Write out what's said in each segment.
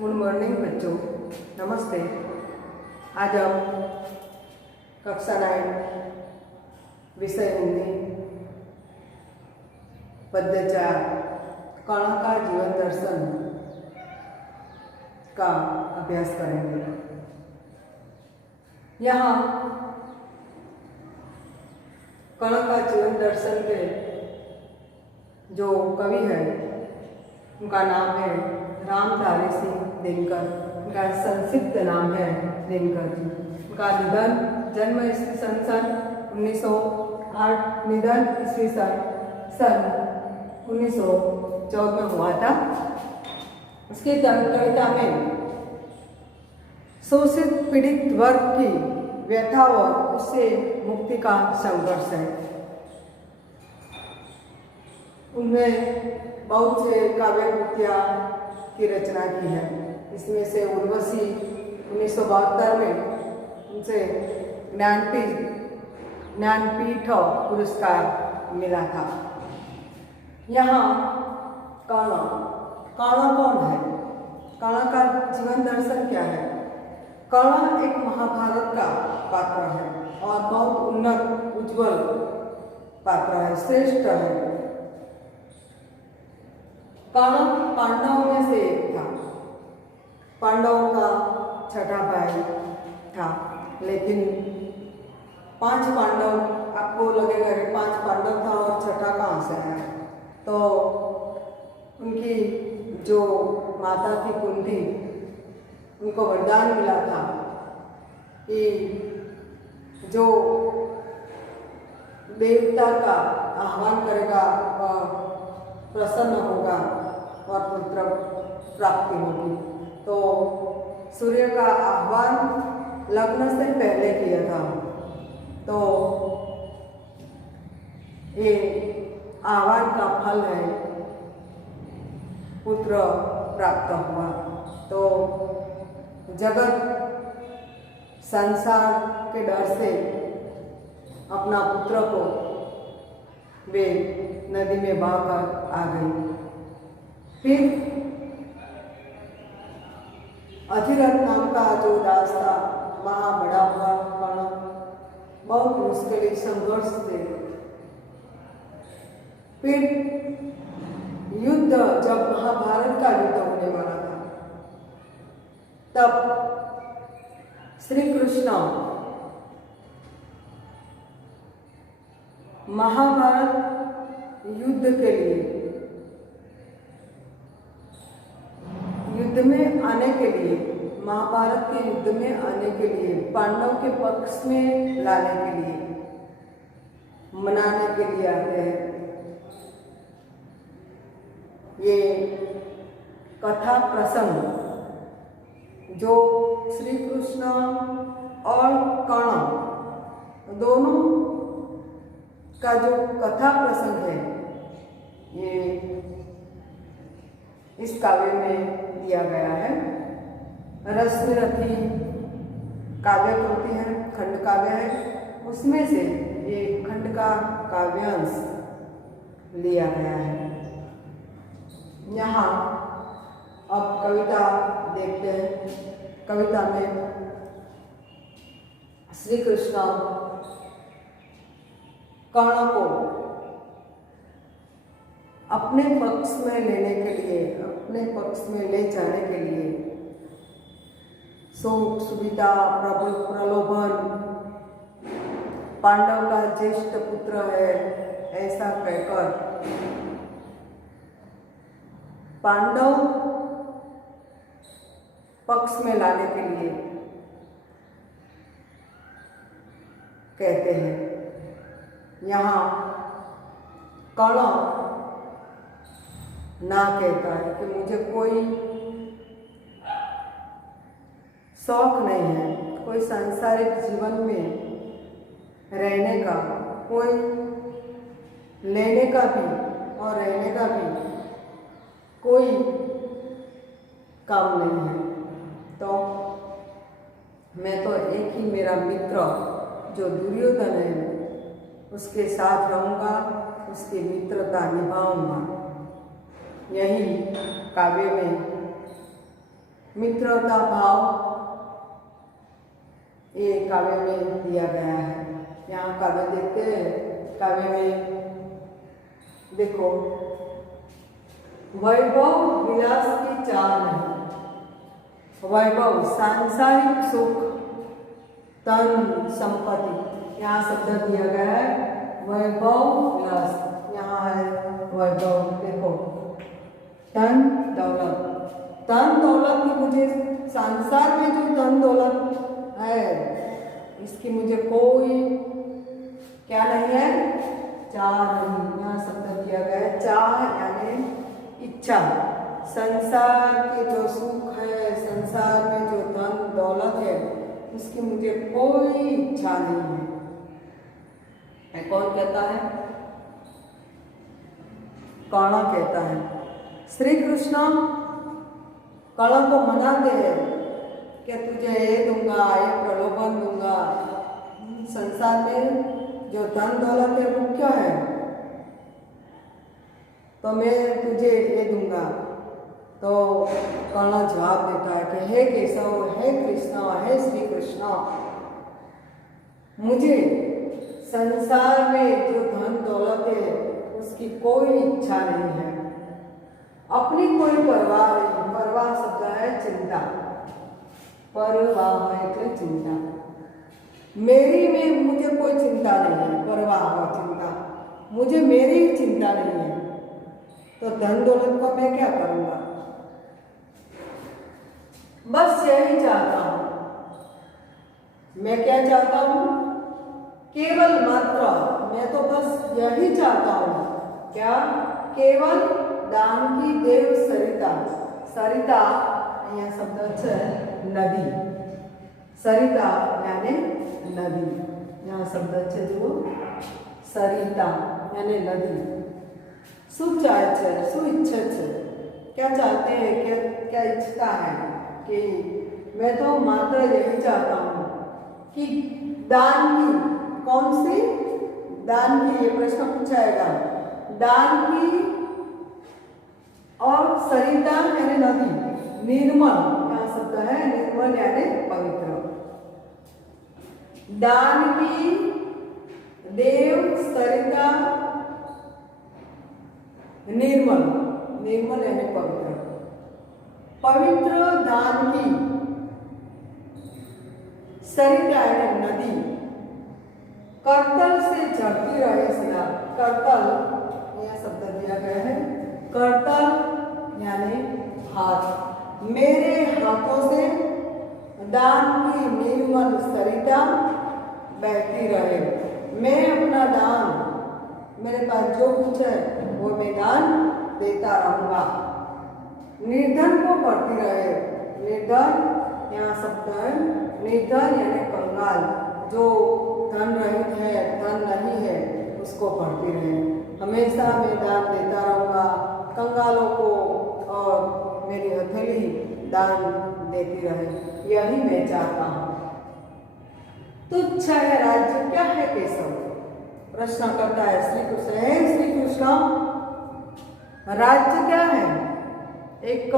Good morning बच्चों, नमस्ते। आज हम कक्षा 9 विषय हिंदी पद्य 4 कर्ण का जीवन दर्शन का अभ्यास करेंगे। यहाँ कर्ण का जीवन दर्शन के जो कवि है उनका नाम है रामधारी सिंह दिनकर। उनका संक्षिप्त नाम है दिनकर जी। उनका निधन जन्म ईस्वी सन 1908, निधन ईस्वी सन 1914 में हुआ था। उसकी कविता में शोषित पीड़ित वर्ग की व्यथा और उससे मुक्ति का संघर्ष है। उनमें बहुत से काव्य कृतियाँ की रचना की है। इसमें से उर्वशी 1972 में उनसे ज्ञानपीठ पुरस्कार मिला था। यहाँ कर्ण कौन है? कर्ण का जीवन दर्शन क्या है? कर्ण एक महाभारत का पात्र है और बहुत उन्नत उज्जवल पात्र है, श्रेष्ठ है। कर्ण पांडवों में से एक था। पांडवों का छठा भाई था, लेकिन 5 पांडव, आपको लगेगा कि 5 पांडव था और छठा कहाँ से आया? तो उनकी जो माता थी कुंती, उनको वरदान मिला था कि जो देवता का आह्वान करेगा वह प्रसन्न होगा और पुत्र प्राप्ति होगी। तो सूर्य का आह्वान लग्न से पहले किया था, तो ये आह्वान का फल है, पुत्र प्राप्त हुआ। तो जगत संसार के डर से अपना पुत्र को वे नदी में बहाकर आ गई। फिर अधिरथ नाम का जो दास था, वहाँ बड़ा हुआ कर्ण, बहुत मुश्किल संघर्ष थे। फिर युद्ध, जब महाभारत का युद्ध होने वाला था, तब श्री कृष्ण महाभारत युद्ध के लिए, युद्ध में आने के लिए, महाभारत के युद्ध में आने के लिए, पांडव के पक्ष में लाने के लिए, मनाने के लिए आते हैं। ये कथा प्रसंग जो श्री कृष्ण और कर्ण दोनों का जो कथा प्रसंग है, ये इस काव्य में दिया गया है। रश्मिरथी काव्य कृति है, खंड काव्य है, उसमें से ये खंड का काव्यांश लिया गया है। यहाँ अब कविता देखते हैं। कविता में श्री कृष्ण कर्ण को अपने पक्ष में लेने के लिए, अपने पक्ष में ले जाने के लिए शोक, सुविधा, प्रलोभन, पांडव का ज्येष्ठ पुत्र है, ऐसा कहकर पांडव पक्ष में लाने के लिए कहते हैं। यहाँ कर्ण ना कहता है कि मुझे कोई शौक नहीं है, कोई सांसारिक जीवन में रहने का, कोई लेने का भी और रहने का भी कोई काम नहीं है। तो मैं तो एक ही मेरा मित्र जो दुर्योधन है उसके साथ रहूँगा, उसकी मित्रता निभाऊंगा। यही काव्य में मित्रता भाव ये काव्य में दिया गया है। यहाँ काव्य देखते हैं, काव्य में देखो, वैभव विलास की चाह नहीं। वैभव सांसारिक सुख, तन संपत्ति, यहाँ शब्द दिया गया है वैभव विलास। यहाँ है वैभव, देखो धन दौलत। धन दौलत की मुझे, संसार में जो धन दौलत है इसकी मुझे कोई क्या नहीं है, चाह नहीं। यहाँ शब्द दिया गया है चाह यानी इच्छा। संसार के जो सुख है, संसार में जो धन दौलत है उसकी मुझे कोई इच्छा नहीं है। कौन कहता है? कर्ण कहता है। श्री कृष्ण कर्ण को मनाते हैं कि तुझे ये दूंगा, ये प्रलोभन दूंगा। संसार में जो धन दौलत है वो क्या है, तो मैं तुझे ये दूंगा। तो कर्ण जवाब देता है कि हे केशव, हे कृष्ण, हे श्री कृष्ण, मुझे संसार में जो धन दौलत है उसकी कोई इच्छा नहीं है, अपनी कोई परवाह नहीं। परवाह शब्द है चिंता, परवाह है चिंता। मेरी में मुझे कोई चिंता नहीं है, परवाह और चिंता, मुझे मेरी ही चिंता नहीं है। तो धन दौलत को मैं क्या करूंगा? बस यही चाहता हूं। मैं क्या चाहता हूं? केवल मात्र, मैं तो बस यही चाहता हूं। क्या? केवल दान की देव सरिता। सरिता यहाँ शब्द है नदी। सरिता यानी नदी। यहाँ शब्द है जो सरिता यानी नदी। सुचाय सुइच्छा, क्या चाहते हैं, क्या इच्छता है कि मैं तो मात्र यही चाहता हूँ कि दान की, कौन सी दान की, ये प्रश्न पूछाएगा। दान की और सरिता यानी नदी, निर्मल, यहाँ शब्द है निर्मल यानी पवित्र। दान की देव सरिता निर्मल, निर्मल यानी पवित्र। पवित्र दान की सरिता यानी नदी करतल से झड़ती रहे सदा। करतल यह शब्द दिया गया है, करतल यानी हाथ। मेरे हाथों से दान की निर्मल सरिता बहती रहे। मैं अपना दान, मेरे पास जो कुछ है वो मैं दान देता रहूंगा। निर्धन को बढ़ती रहे। निर्धन यहाँ शब्द है, निर्धन यानी कंगाल, जो धन रहित है, धन नहीं है, उसको बढ़ती रहे। हमेशा मैं दान देता रहूंगा कंगालों को, और मेरी हथेली दान देती रहे। यही मैं चाहता हूँ। तुच्छ है राज्य, क्या है केशव? प्रश्न करता है श्री कृष्ण। हे श्री कृष्ण, राज्य क्या है? एक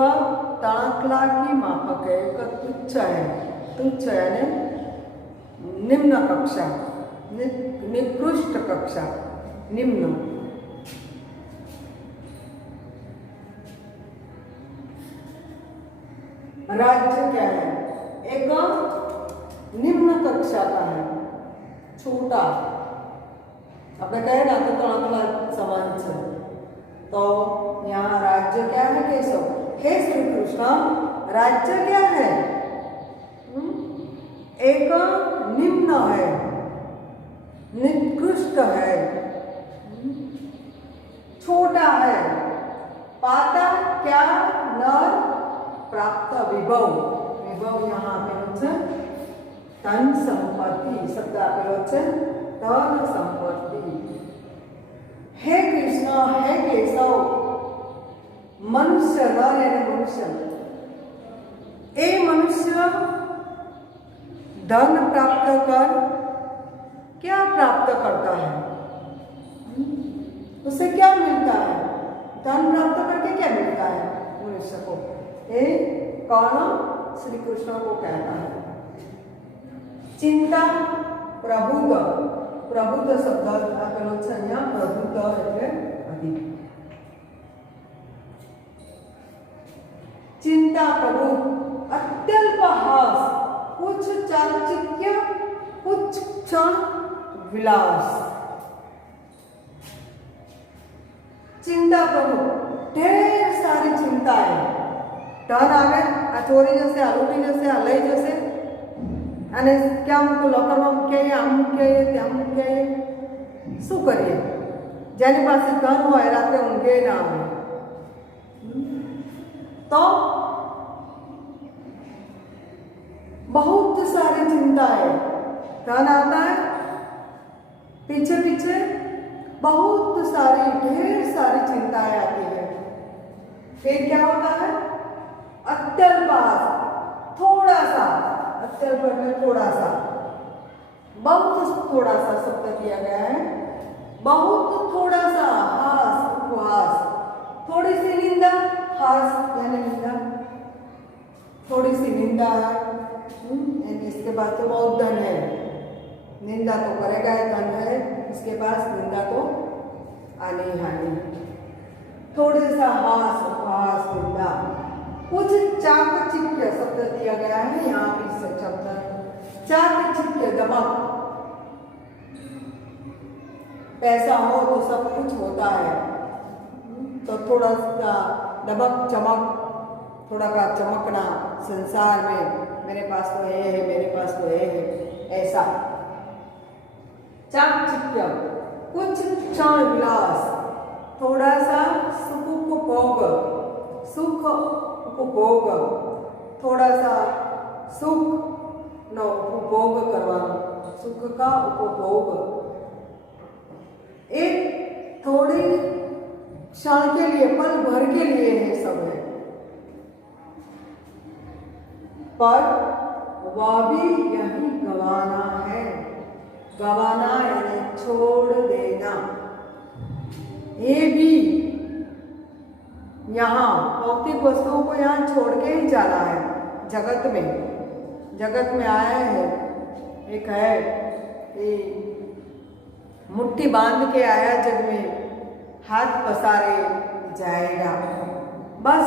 तणखला की माफक है, एक तुच्छ है। तुच्छ यानी निम्न कक्षा, निकृष्ट कक्षा, निम्न। राज्य क्या है? एक निम्न कक्षा का है, छोटा। આપણે કહે ना तो तणखला समान છે। तो यहाँ राज्य क्या है केशव? हे श्री कृष्ण, राज्य क्या है? एक निम्न है, निकृष्ट है, छोटा है। पाता क्या? नर प्राप्त विभव। विभव यहाँ आपेलो છે धन संपत्ति, शब्द आपेलो છે धन संपत्ति। हे कृष्ण, हे केशव, मनुष्य, नर यानी मनुष्य, ए मनुष्य धन प्राप्त कर क्या प्राप्त करता है? उसे क्या मिलता है? धन प्राप्त करके क्या मिलता है मनुष्य को? कर्ण श्री कृष्ण को कहता है। चिंता प्रबुद्ध, प्रबुद्ध शब्द आपेलो છે અહીંયા, प्रबुद्ध એટલે अधिक। चिंता प्रबुद्ध, अत्यल्प हास, कुछ चाकचिक्य, कुछ क्षण विलास। चिंता प्रबुद्ध, ढेर सारी चिंताएं, टन आवे आ ચોરી જશે, આ લૂંટી જશે, આ લઈ જશે, અને ક્યાં મૂકું, લોકરમાં મૂકીએ, આમ મૂકીએ, ત્યાં મૂકીએ, શું કરીએ? જેની પાસે ધન હોય રાત્રે ઊંઘે ના આવે तो बहुत सारी चिंताएं, धन आता है पीछे पीछे, बहुत सारी ढेर सारी चिंताएं आती है। फिर क्या होता है? अत्यल्पास, थोड़ा सा, अत्यल्प में थोड़ा सा, बहुत थोड़ा सा शब्द दिया गया है। बहुत थोड़ा सा हास, उपहास, थोड़ी सी निंदा, हास यानी निंदा, थोड़ी सी निंदा है, इसके बाद तो बहुत धन है, निंदा तो करेगा, धन है इसके पास, निंदा तो आनी हानि। थोड़े सा हास, उपहास, निंदा, कुछ चाकचिक्य शब्द दिया गया है यहाँ भी शब्द चाकचिक्य, दमक। पैसा हो तो सब कुछ होता है, तो थोड़ा सा दमक चमक, थोड़ा का चमकना संसार में, मेरे पास तो ये है, मेरे पास तो ये है, ऐसा चाकचिक्य। कुछ क्षण विलास, थोड़ा सा सुख उपभोग, सुख उपभोग, थोड़ा सा सुख नो उपभोग करवाना, सुख का उपभोग। एक थोड़ी क्षण के लिए, पल भर के लिए है सब है, पर वह भी यही गवाना है। गवाना यानी छोड़ देना। ये भी यहाँ भौतिक वस्तुओं को यहाँ छोड़ के ही जाना है। जगत में आया है, एक है कि मुट्ठी बांध के आया जग में, हाथ पसारे जाएगा। बस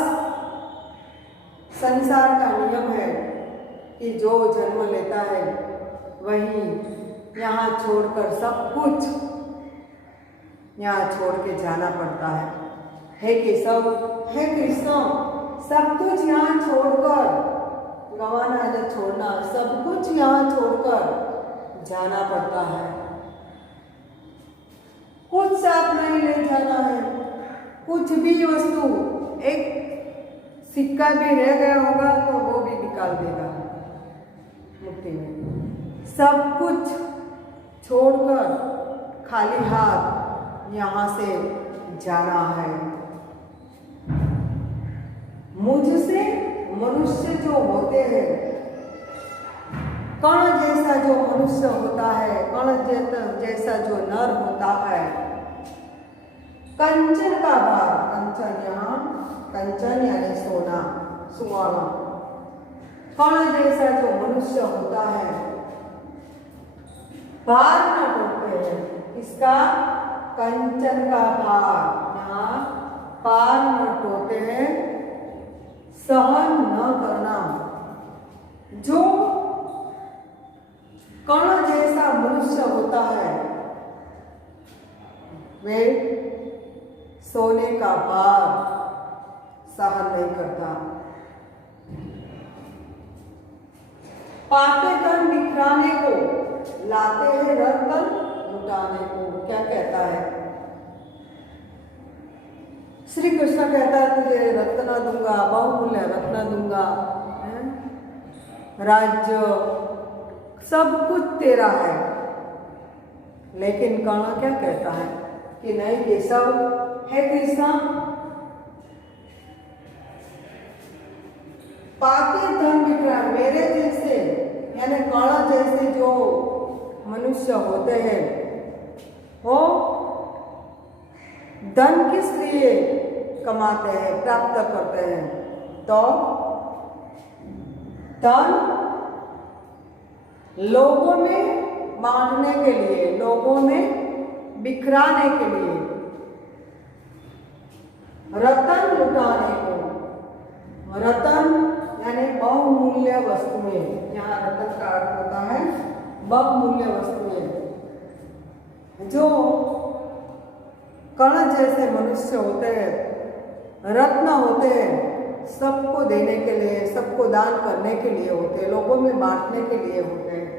संसार का नियम है कि जो जन्म लेता है वही यहाँ छोड़कर सब कुछ यहाँ छोड़ के जाना पड़ता है। हे केशव, हे कृष्ण, सब कुछ यहाँ छोड़कर, गवाना है छोड़ना, सब कुछ यहाँ छोड़कर जाना पड़ता है। कुछ साथ नहीं ले जाना है, कुछ भी वस्तु, एक सिक्का भी रह गया होगा तो वो भी निकाल देगा मुट्ठी में। सब कुछ छोड़कर खाली हाथ यहाँ से जाना है। मुझसे मनुष्य जो होते हैं, कण जैसा जो मनुष्य होता है, कण जैसा जो नर होता है, कंचन का भार, कंचन यहाँ कंचन यानी सोना, सुवर्ण, कण जैसा जो मनुष्य होता है, भार न ढोते हैं। इसका कंचन का भार, यहाँ पार न ढोते हैं, सहन न करना। जो कण जैसा मनुष्य होता है वे सोने का भार सहन नहीं करता। पाते धन बिखराने को, लाते हैं रत्न लुटाने को। क्या कहता है श्री कृष्ण? कहता है तुझे रत्न दूंगा, बहुमूल्य रत्न दूंगा, राज्य, सब कुछ तेरा है। लेकिन कर्ण क्या कहता है कि नहीं केशव, है कृष्ण, पाके धन बिखरा, मेरे जैसे यानी कर्ण जैसे जो मनुष्य होते हैं वो धन किस लिए कमाते हैं, प्राप्त करते हैं? तो धन लोगों में बांटने के लिए, लोगों में बिखराने के लिए, रतन लुटाने को। रतन यानी बहुमूल्य वस्तुएं, यहाँ रतन का अर्थ होता है बहुमूल्य वस्तुएं। जो कण जैसे मनुष्य होते हैं, रत्न होते हैं, सबको देने के लिए, सबको दान करने के लिए होते हैं, लोगों में बांटने के लिए होते हैं।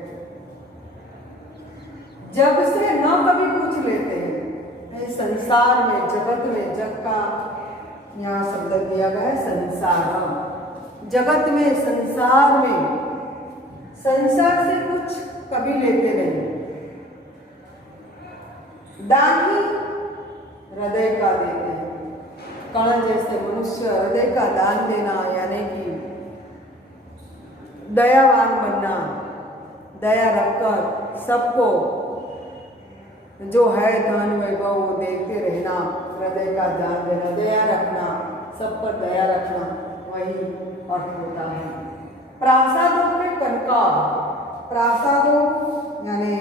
जग से न कभी कुछ लेते हैं। संसार में, जगत में, जग का यहाँ शब्द दिया गया है संसार। जगत में, संसार में, संसार से कुछ कभी लेते नहीं। दान ही हृदय का देते हैं। कण जैसे मनुष्य हृदय का दान देना यानी कि दयावान बनना, दया रखकर सबको जो है धन वैभव वो देते रहना, हृदय का दान देना, दया रखना, सब पर दया रखना, वही अर्थ होता है। प्रासादों में कनकाव, प्रासादों यानी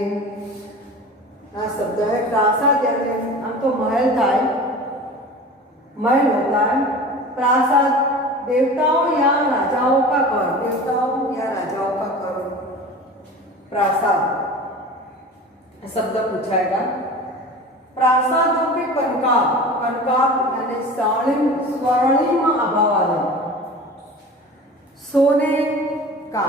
शब्द है प्रासाद, यानी हम तो महल था, महल होता है। प्रासाद देवताओं या राजाओं का घर, देवताओं या राजाओं का घर प्रासाद शब्द पूछाएगा। प्रासादों के कनकाव, कनकाव यानी स्वर्णिम आभा वाले, सोने का,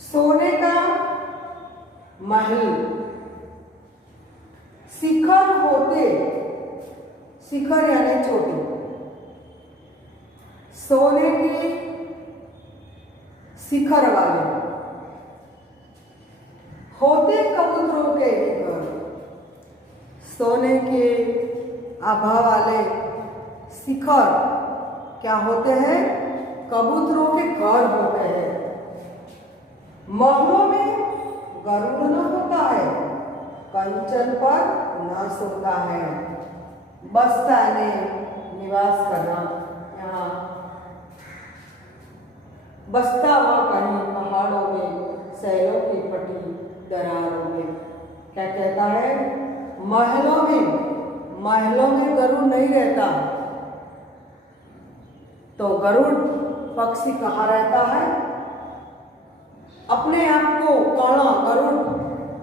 सोने का महल, शिखर होते, शिखर यानी चोटी, सोने की शिखर वाले होते कबूतरों के घर, सोने के आभा वाले शिखर क्या होते हैं? कबूतरों के घर होते हैं। महलों में गरुड़ न होता है, कंचन पर न सोता है। बसता ने निवास करना, यहाँ बसता हुआ कहीं पहाड़ों में, सैलों की पटी दरारों में। क्या कहता है? महलों में, महलों में गरुड़ नहीं रहता। तो गरुड़ पक्षी कहाँ रहता है? अपने आप को कौन गरुड़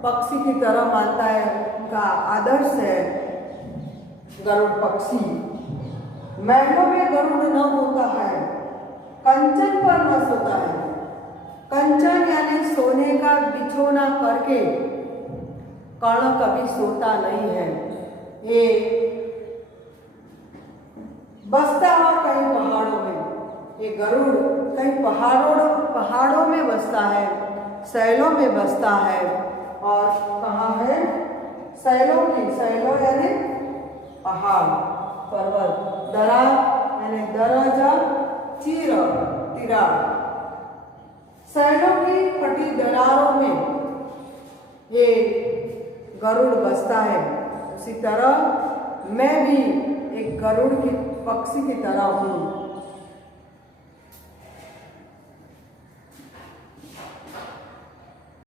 पक्षी की तरह मानता है, उनका आदर्श है गरुड़ पक्षी। महलों में गरुड़ न होता है, कंचन पर न सोता है। कंचन यानी सोने का बिछोना करके कर्ण कभी सोता नहीं है। ये बसता हुआ कहीं पहाड़ों में, ये गरुड़ कहीं पहाड़ों में बसता है, सैलों में बसता है। और कहाँ है? सैलों की, सैलों यानी पहाड़, पर्वत, दरा यानी दराजा, चीर, तिराड़, सैलों की फटी दरारों में ये गरुड़ बसता है। उसी तरह मैं भी एक गरुड़ की पक्षी की तरह हूँ।